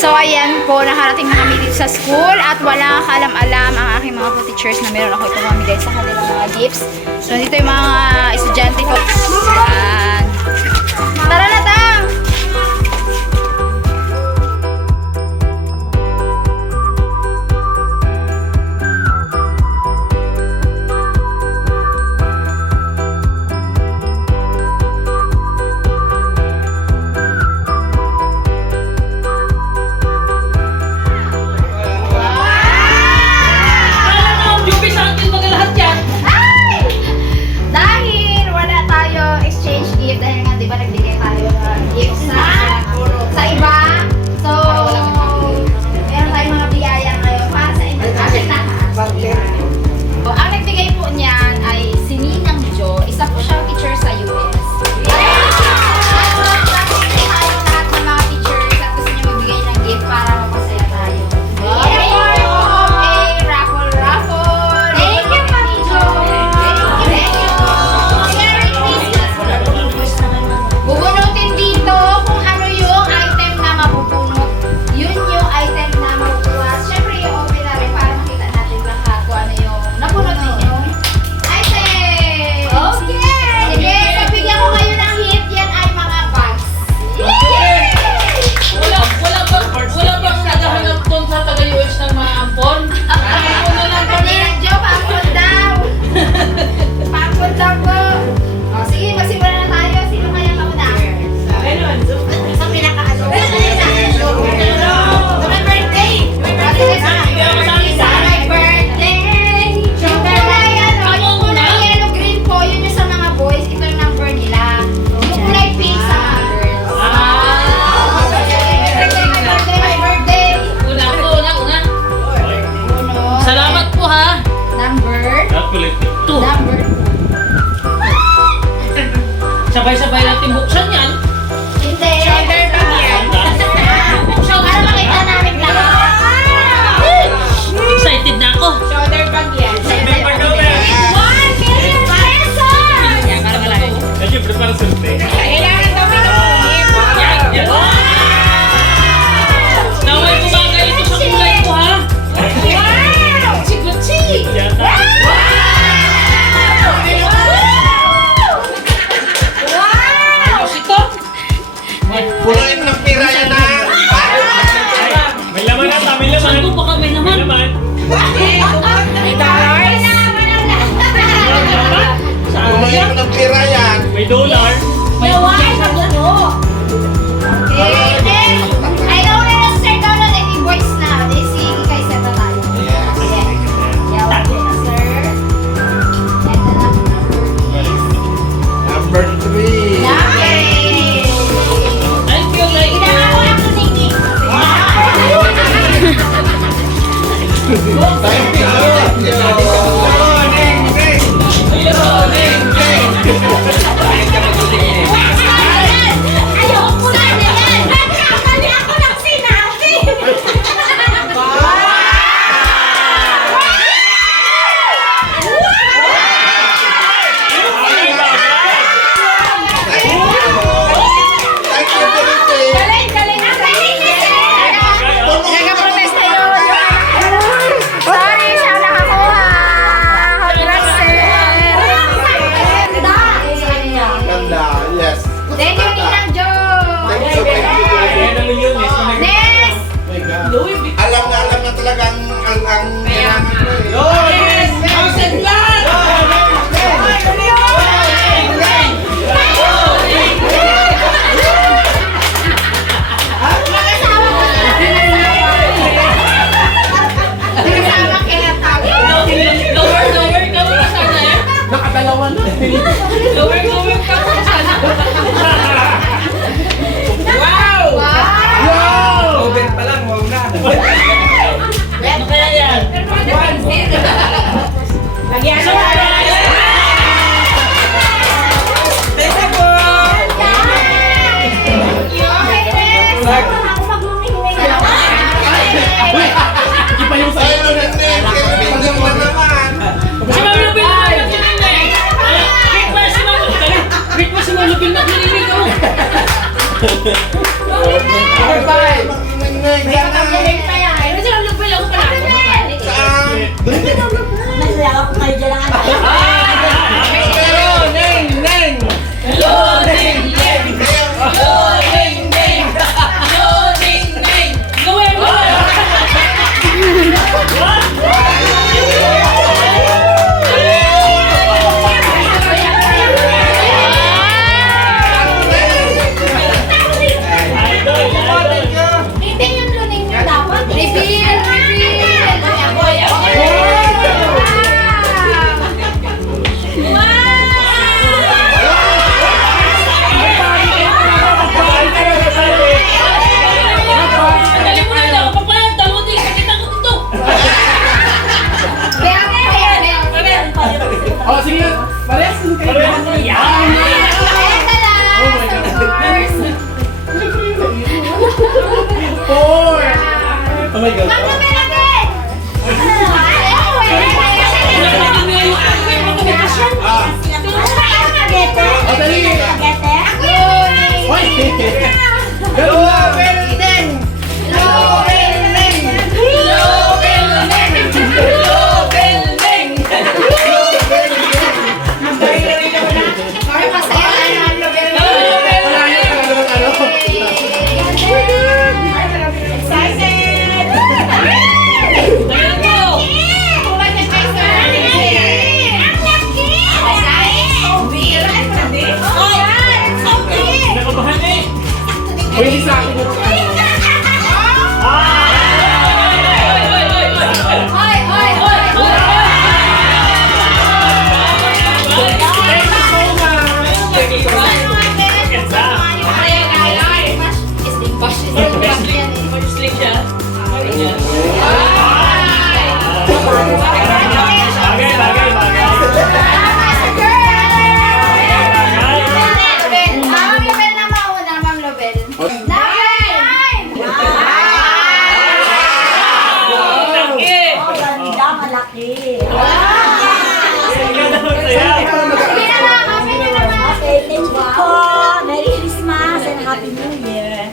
So, ayan po, nakarating na kami dito sa school at wala kaalam-alam ang aking mga co-teachers na meron ako ipamamigay sa kanilang mga gifts. So, dito yung mga estudyante ko. Ayan. Tara na, Tang! Ang nagbigay po niyan ay si Ninang Jo. Isa po siyang teacher sa US. Tapos tayo lahat ng mga teachers at gusto niyo magbigay ng gift para mapasaya tayo. Raffle. Thank you, Ma'am Jo. Thank you. Merry Christmas. Bubunutin dito kung ano yung item na mabubunot. Yun yung item na mabubuhat. Siyempre, yung open na rin para makita natin lahat kung ano yung nabunot ninyong item. Okay. Sige, so bigyan ko kayo ng hit. Yan ay mga bags. Wala bang naghahanap doon sa taga-US ng mga ampon? Ninang Jo, pampun daw. Pampun daw po. O, sige, magsimula na tayo. Sino kaya mauna? Sa pinaka-ano? Sa my birthday. Sa my birthday. Yung kulay yellow-green po, yun yung sa mga boys. Ito yung number nila. Yung kulay pink sa mga girls. My birthday. Una. Uno. Salamat po ha. Number 2. Number 2. Sabay-sabay natin buksan yan. Hindi. Shoulder bag yan. Para makita namin lahat. Excited na ako. Shoulder bag yan. 1 million pesos! Kailangan daw minuhin. Yan. Naway ko bagay ito sa kulay ko ha. Wow! Gucci! Wow! Ito? Punuin ng pira yan na! May laman na, may laman. Saan ko baka may naman? May laman. May dollars? Saan Punuin yan? mo ng pira yan! May dollar. May Naway sa buno. Okay. Then, I know na sir daw na nag-invoice na. Then, sige kay set na tayo. Yes. Yeah, okay na sir. And the number is... Number 3! Yay! I feel like Inako ako ni Nick. Thank you! Ayoko ko na yan. Nagkamali ako ng sinabi. Thank you, Felipe! Galing na sa nag-protest tayo. Sorry, siya nakakuha. Congrats, sir. Ganda, yes! Thank you, Ninang Jo. Thank you, thank you, thank you. Ayan ang milyones. Next. Louis Vuitton. Alam na talaga ang kailangan ko eh. Yes! Thousand blood! Mag-asawa ko na. Mag-asawa kaya tawag. Lower ka muna sana eh. Nakadalawa na. Lower ka muna sana. Wow! Wow. Over pa lang, huwag na. Ano kaya yan? Lagyan na. Ako magluming-luming na. Sa'yo na din, kailangan mo naman. Si Ma'am Lupin na lang kinilig. Great pa si Ma'am Lupin na kinilig ako. Bye-bye! Oh my God. Ma'am Lobel again! Nakabahan eh. Pwede sa akin yung Bagay, bagay, bagay. Merry Christmas and Happy New Year.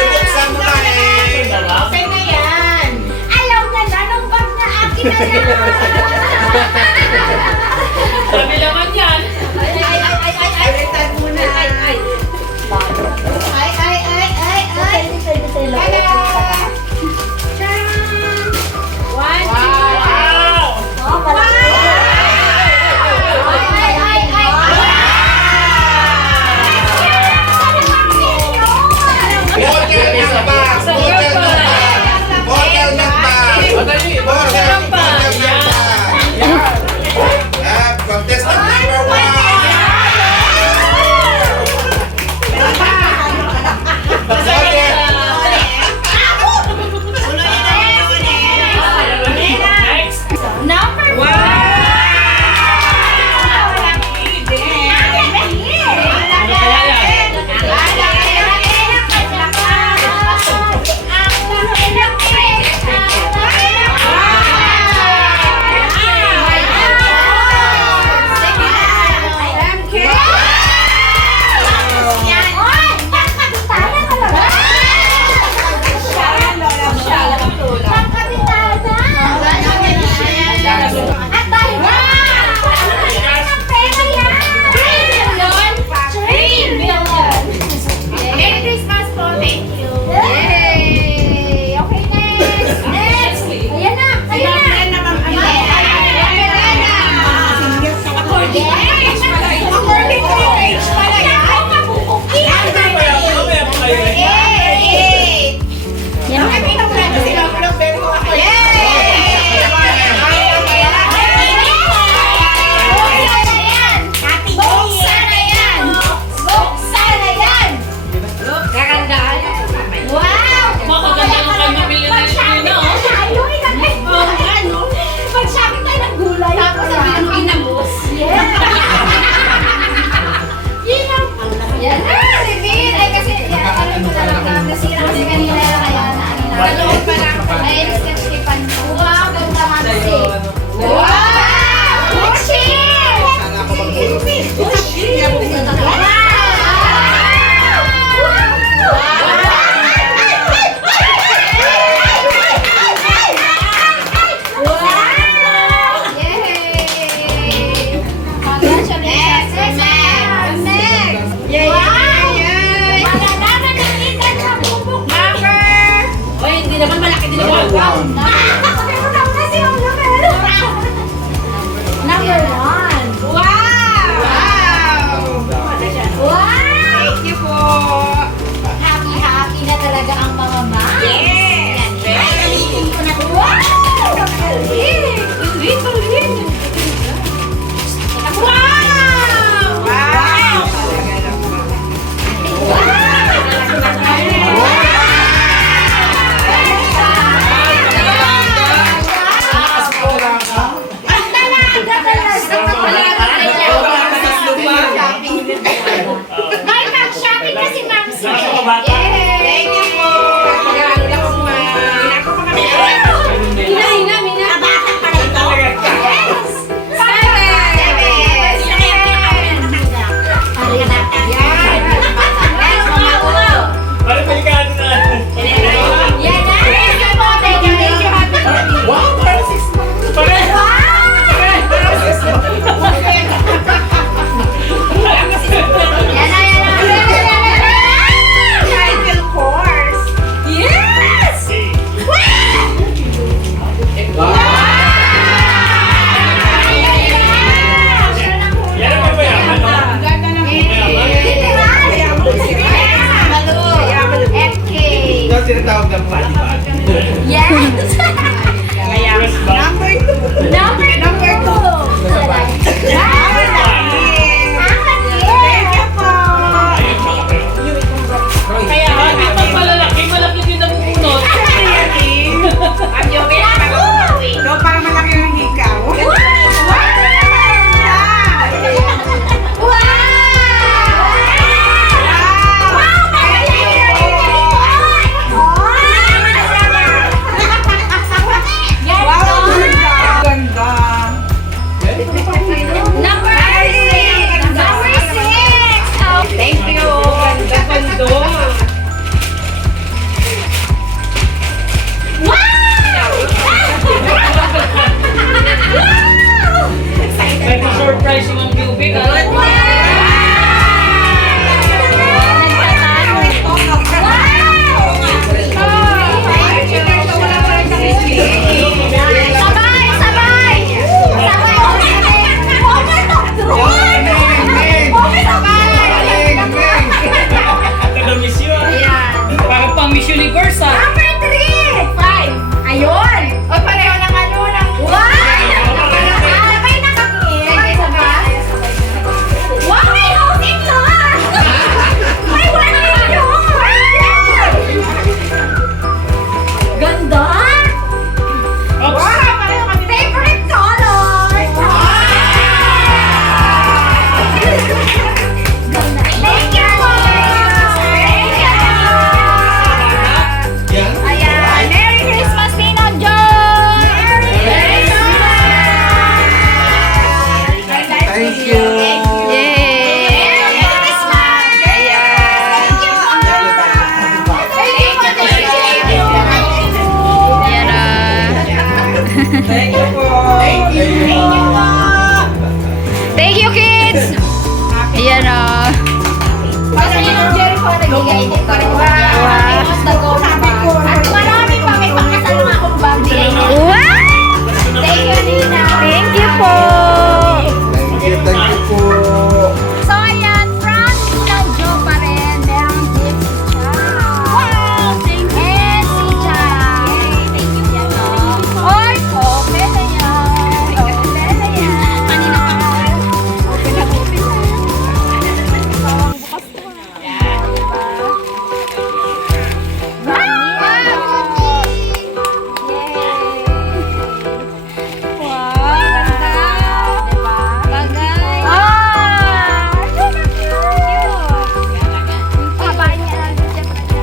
ibuksan mo na eh. Okay na yan. Ayaw na na ng bag na akin na yan. Sabi naman yan. Baliktad muna. Ay. Tada! Charan! One, Wow! Oh, palaki. Bottle ng bag. Bottle ng bag. Bottle ng bag. Bottle ng bag. Contestant number 1. Next! Number one! Ano kaya yan? Merry Christmas po, thank you. Yay! Okay, next! Next! Ayan na! Ayan na! Yes! According to your age pala yan. Mamaya pa kayo eh. Yay! Kami na muna si Lolo Bel ko ako. Buksan na yan! Buksan na yan! Kakandaan. Wow! Makaganda ng kayo mabili na yun, no? Mag-shopping tayo ng gulay. Tapos sabihin mo inamos. Yes! Yan na! Reveal! Ay kasi, ano ko na lang nasira kasi kanina kaya na ano na. Nanood pa lang. Ay, sketch-tipan ko. Wow! Ganda kasi. Wow! Gucci! Gucci! Yay! Congratulations! Next! Yay! Malalaman ng ikan sa bubuk. Number! Oy, hindi naman malaki din naman. Pero daw kasi yung number. tinatawag ng body bag. Yes! Press back. Number 2! Kaya bakit pag malalaki, malaki din nabubunot. Para malaki yung hikaw. Ganda. Number 6! Thank you. Ganda bando. May surprising ang cubic. Taga-miss yun. Parang pang Miss Universe ah. Ayun! O pareho ng ano ng... Wow! Sabay na kami! Wow! May hosting yun! May one yun! Ganda! Oops. Pareho kami. Favorite color! Ganda. Thank you! Thank you! Yan. Ayan! Merry Christmas, Ninang Jo! Merry Thank you. Merry Christmas! Ayan! Thank you po. Thank you, kids! Ayan o. Basta yun ang Jericho nagigay din ko rin. At marami pa, may pakasal nga akong bagay. Wow! Thank you, Nina. Thank you po. Thank you po. So, ayan, from Ninang Jo pa rin. Merong gift si Cha. Wow! Thank you. And si Cha. Thank you. Yan o. Oy, open na yan. Open na yan. Kanina pa nga. Open na, open na. So, ang bukas ko na. Yan, diba? Wow! Yay! Wow! Ganda! Diba? Bagay! Ah! Super cute! Yung taba niya lang dyan pa niya.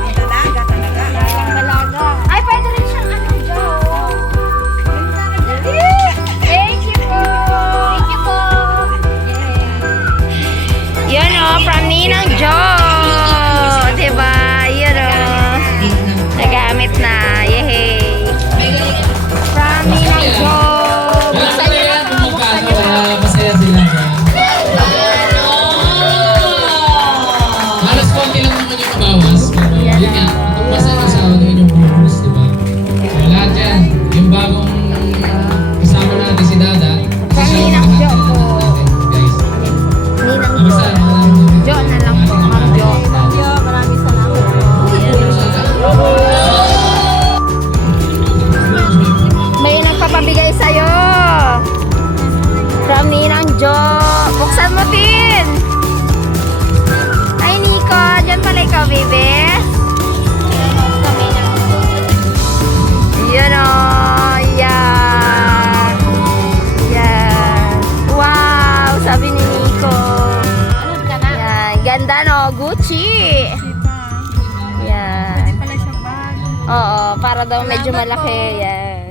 Ang dalaga talaga. Dalaga. Ay, pwede rin siyang ano dyan. Thank you po! Thank you po! Yun o, from Ninang Jo! Diba? Yun o. Nagamit na. Yehey! From Ninang Jo! Masaya kung magkano, masaya sila. Halos konti lang naman yung mabawas. Pero yun nga, itong masaya sa ano yung bonus, di ba? So lahat yan, yung bagong kasama natin si Dada, kasi siya yung Ninang Jo lahat po. natin, guys. Ninang Jo. Basta, maraming Jo na lang po, Ma'am Jo. Maraming salamat po. May nagpapabigay sa'yo. From Ninang Jo. Buksan mo, Tin. Ay, Nico. Diyan pala ikaw, baby. Yun o. Yeah. Yeah. Wow. Sabi ni Nico. Yan. Ganda, no? Gucci. Yan. Oo. Para daw medyo malaki. Yan.